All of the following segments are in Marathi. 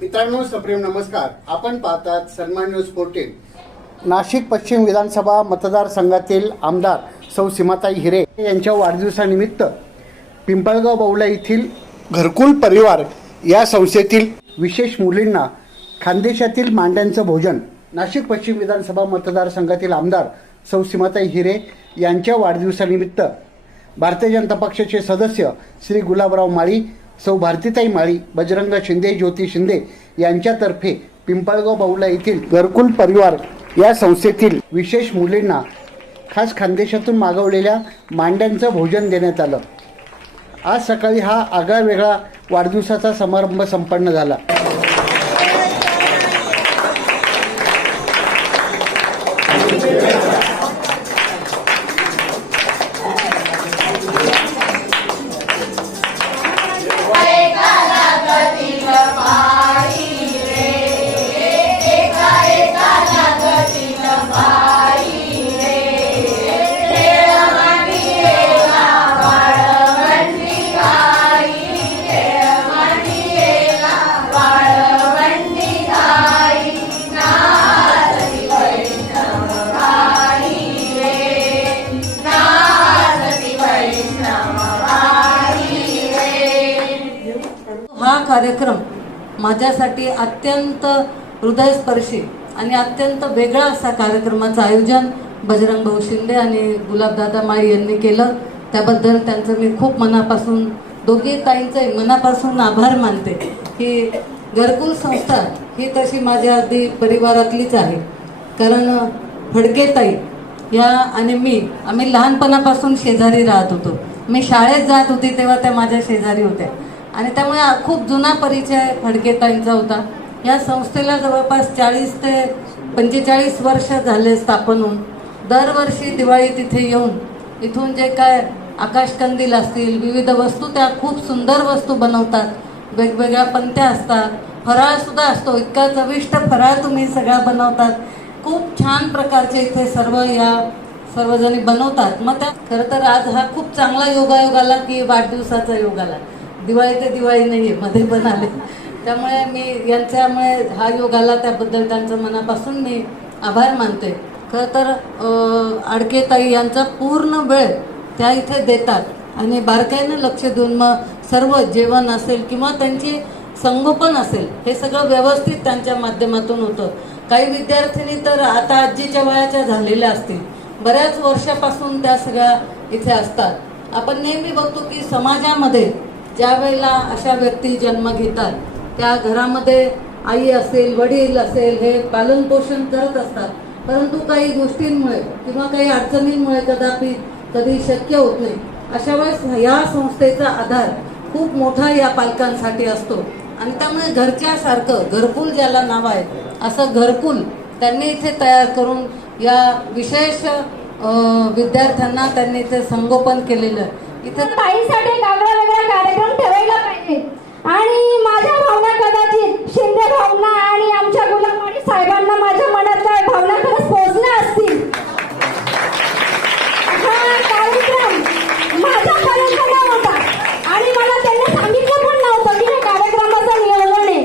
मित्रांनो सप्रेम नमस्कार. आपण पाहतात सन्मान न्यूज फोर्टीन नाशिक पश्चिम विधानसभा मतदारसंघातील आमदार सौ सीमाताई हिरे यांच्या वाढदिवसानिमित्त पिंपळगाव बौला येथील घरकुल परिवार या संस्थेतील विशेष मुलींना खानदेशातील मांड्यांचं भोजन नाशिक पश्चिम विधानसभा मतदारसंघातील आमदार सौ सीमाताई हिरे यांच्या वाढदिवसानिमित्त भारतीय जनता पक्षाचे सदस्य श्री गुलाबराव माळी सौ भारतीताई माळी बजरंग शिंदे ज्योती शिंदे यांच्यातर्फे पिंपळगाव बाऊला येथील घरकुल परिवार या संस्थेतील विशेष मुलींना खास खानदेशातून मागवलेल्या मांड्यांचं भोजन देण्यात आलं. आज सकाळी हा आगळा वेगळा वाढदिवसाचा समारंभ संपन्न झाला. हा कार्यक्रम माझ्यासाठी अत्यंत हृदयस्पर्शी आणि अत्यंत वेगळा असा कार्यक्रमाचं आयोजन बजरंग भाऊ शिंदे आणि गुलाबदादा माळी यांनी केलं. त्याबद्दल त्यांचं मी खूप मनापासून दोघी ताईंचे मनापासून आभार मानते. की घरकुल संस्था ही तशी माझ्या अगदी परिवारातलीच आहे. कारण फडके ताई या आणि मी आम्ही लहानपणापासून शेजारी राहत होतो. मी शाळेत जात होती तेव्हा त्या माझ्या शेजारी होत्या. आणि त्यामुळे खूप जुना परिचय फडकेताईंचा होता. या संस्थेला जवळपास चाळीस ते पंचेचाळीस वर्ष झाले स्थापन होऊन दरवर्षी दिवाळी तिथे येऊन इथून जे काय आकाशकंदील असतील विविध वस्तू त्या खूप सुंदर वस्तू बनवतात. वेगवेगळ्या पंत्या असतात. फराळ सुद्धा असतो. इतका चविष्ट फराळ तुम्ही सगळा बनवतात. खूप छान प्रकारचे इथे सर्व या सर्वजणी बनवतात. मग त्या खरं तर आज हा खूप चांगला योगायोग आला की वाढदिवसाचा योग आला दिवाळी ते दिवाळी नाही आहे मध्ये पण आले. त्यामुळे मी यांच्यामुळे हा योग आला त्याबद्दल त्यांचं मनापासून मी आभार मानते. खरं तर अडकेताई आडकेताई यांचा पूर्ण वेळ त्या इथे देतात. आणि बारकाईनं लक्ष देऊन मग सर्व जेवण असेल किंवा त्यांची संगोपन असेल हे सगळं व्यवस्थित त्यांच्या माध्यमातून होतं. काही विद्यार्थिनी तर आता आजीच्या वयाच्या झालेल्या असतील. बऱ्याच वर्षापासून त्या सगळ्या इथे असतात. आपण नेहमी बघतो की समाजामध्ये ज्या वेळेला अशा व्यक्ती जन्म घेतात त्या घरामध्ये आई असेल वडील असेल हे पालन पोषण करत असतात. परंतु काही गोष्टींमुळे किंवा काही अडचणींमुळे कदापि कधी शक्य होत नाही. अशा वेळेस या संस्थेचा आधार खूप मोठा या पालकांसाठी असतो. आणि त्यामुळे घरच्यासारखं घरकुल ज्याला नाव आहे असं घरकुल त्यांनी इथे तयार करून या विशेष विद्यार्थ्यांना त्यांनी इथे संगोपन केलेलं आहे. इथे ताईंसाठी एक वेगळा कार्यक्रम ठेवायला पाहिजे. आणि माझ्या भावना कदाचित शिंदे भावना आणि आमच्या गुलामवाडी साहेबांना माझ्या मनातल्या भावना खरंच पोहोचल्या असतील हा कार्यक्रम माझ्यापर्यंत नव्हता आणि मला त्यांनी सांगितलं पण नव्हतं की हे कार्यक्रमाचं नियोजन आहे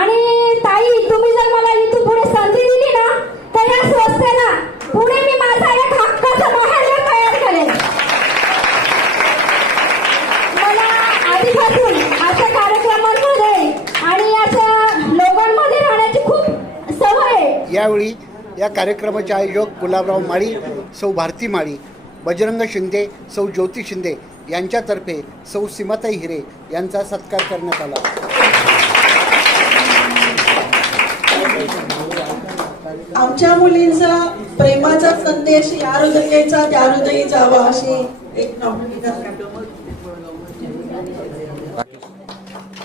आणि ताई तुम्ही जर मला इथून पुढे संधी दिली ना तर या संस्थेला पुढे मी माझा एक हक्काचा बाहेर तयार करेन मला आधीपासून अशा कार्यक्रमांमध्ये आणि अशा लोकांमध्ये राहण्याची खूप सवय आहे यावेळी या कार्यक्रमाचे आयोजक गुलाबराव माळी सौ भारती माळी बजरंग शिंदे सौ ज्योती शिंदे यांच्यातर्फे सौ सीमाताई हिरे यांचा सत्कार करण्यात आला. आमच्या मुलींचा प्रेमाचा संदेश या हृदयेचा त्या हृदयी जावा अशी एक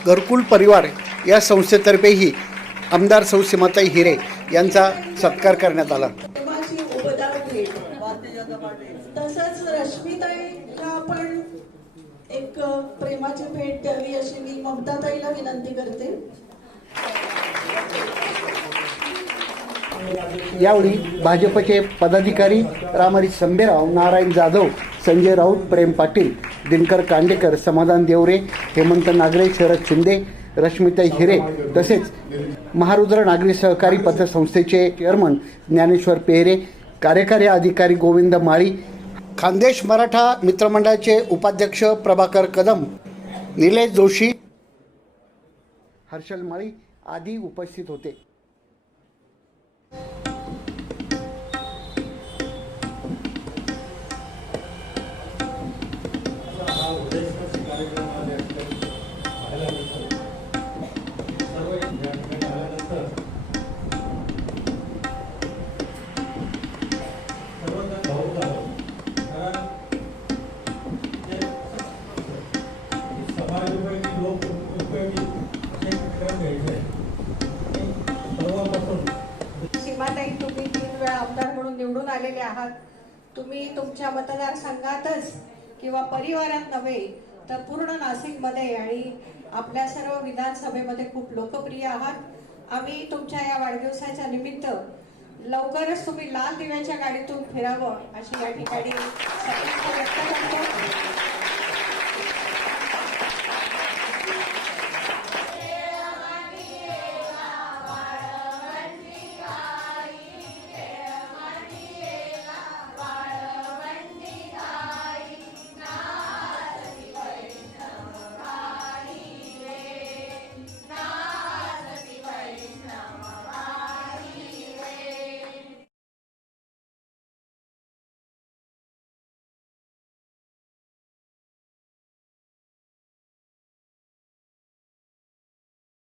घरकुल परिवार या संस्थेतर्फेही आमदार सौ सीमाताई हिरे यांचा सत्कार करण्यात आला. तसंच रश्मीताईला आपण एक प्रेमाची भेट द्यावी अशी मी ममताताईला विनंती करते. यावेळी भाजपचे पदाधिकारी रामहरी संभेराव नारायण जाधव संजय राऊत प्रेम पाटील दिनकर कांडेकर समाधान देवरे हेमंत नागरे शरद शिंदे रश्मिताई हिरे तसेच महारुद्र नागरी सहकारी पतसंस्थेचे चेअरमन ज्ञानेश्वर पेहरे कार्यकारी अधिकारी गोविंद माळी खानदेश मराठा मित्रमंडळाचे उपाध्यक्ष प्रभाकर कदम निलेश जोशी हर्षल माळी आदी उपस्थित होते. आलेले आहात. तुम्ही तुमच्या मतदारसंघातच किंवा परिवारात नव्हे तर पूर्ण नाशिकमध्ये आणि आपल्या सर्व विधानसभेमध्ये खूप लोकप्रिय आहात. आम्ही तुमच्या या वाढदिवसाच्या निमित्त लवकरच तुम्ही लाल दिव्याच्या गाडीतून फिरावं अशी या ठिकाणी व्यक्त करतो.